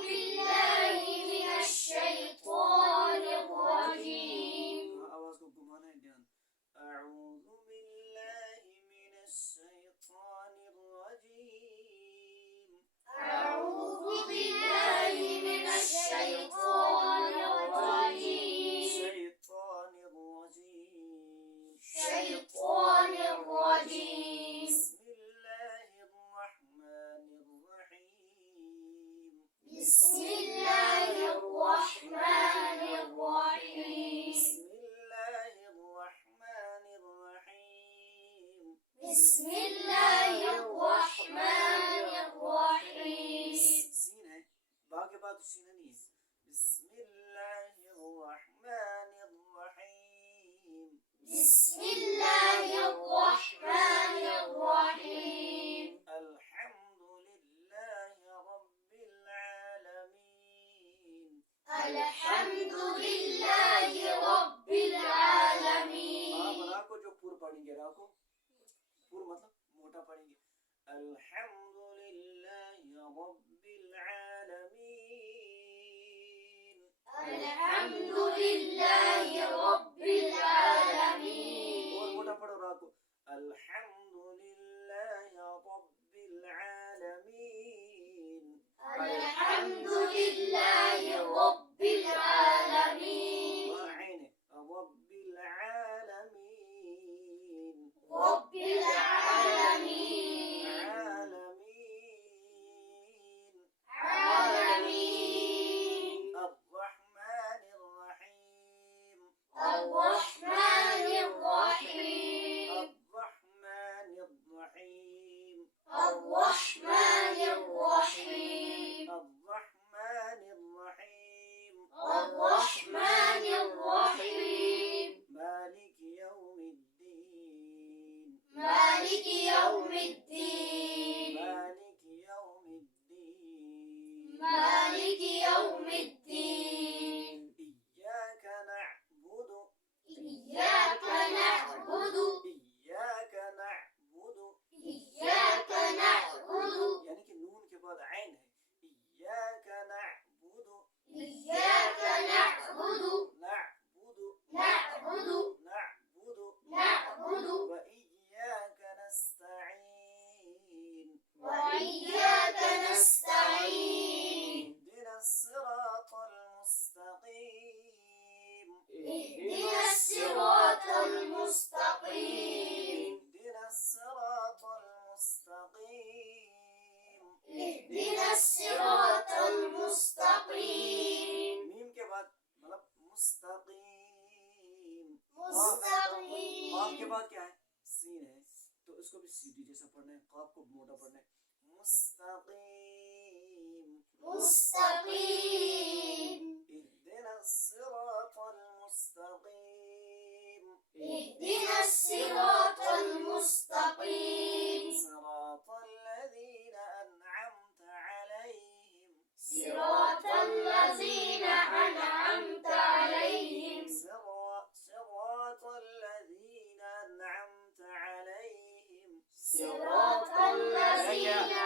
बिल्लाहि मिनश शैतानिर रजीम। आवाज को घुमाना है ध्यान। अऊज़ु बिल्लाहि मिनश शैतानिर रजीम। अऊज़ु बिल्लाहि मिनश शैतानिर रजीम। शैतानिर रजीम। शैतानिर रजीम। बिस्मिल्लाहिर रहमानिर रहीम। बिस्मिल्लाहिर रहमानिर रहीम। बिस्मिल्लाहिर रहमानिर रहीम। सीन है, बा के बाद सीन नहीं है। बिस्मिल्लाहिर रहमानिर रहीम। बिस्मिल्लाहिर रहमानिर रहीम। अल्हम्दुलिल्लाहि रब्बिल आलमीन। रा को जो पूर पढ़ेंगे, रा को पूर मतलब मोटा पढ़ेंगे। अल्हम्दुलिल्लाहि रब्बिल आलमीन। अल्हम्दुलिल्लाहि रब्बिल आलमीन। और मोटा पढ़ो रा को। अल्हम्दुलिल्लाहि रब्बिल आलमीन। अल्हम्दुलिल्लाहि रब्बिल आलमीन। रब्बिल आलमीन। रब्बिल आलमीन। आलमीन। आलमीन। अर्रहमानिर रहीम। अर्रहमानिर रहीम। अर्रहमानिर रहीम। अर्रहमानिर रहीम। अर्रहमानिर रहीम। अर्रहमानिर रहीम। मालिक यौमिद्दीन। मालिक यौमिद्दीन। मालिक यौमिद्दीन। मालिक यौमिद्दीन। इय्याका नअबुदु। इय्याका नअबुदु। इय्याका नअबुदु। इय्याका नअबुदु। यानी कि नून के बाद ऐन है। इय्याका नअबुदु। इय्याका नअबुदु। नअबुदु। नअबुदु। नअबुदु। नअबुदु। व इय्याका नस्तईन। व इय्याका नस्तईन। इहदिनस सिरातल मुस्तकीम। इहदिनस सिरातल मुस्तकीम। इहदिनस सिरातल मुस्तकीम। इहदिनस सिरातल मुस्तकीम। मीम के बाद मतलब मुस्तकीम। मुस्तकीम। काफ के बाद क्या है? सीन है, तो इसको भी सीधी जैसा पढ़ना है, काफ को मोटा पढ़ना है। मुस्तकीम। मुस्तकीम। इहदिनस सिरातल मुस्तकीम। इहदिनस सिरातल मुस्तकीम। सिरातल लज़ीना अनअमता अलैहिम। सिरातल लज़ीना अनअमता अलैहिम। सिरातल लज़ीना अनअमता अलैहिम। सिरातल लज़ीना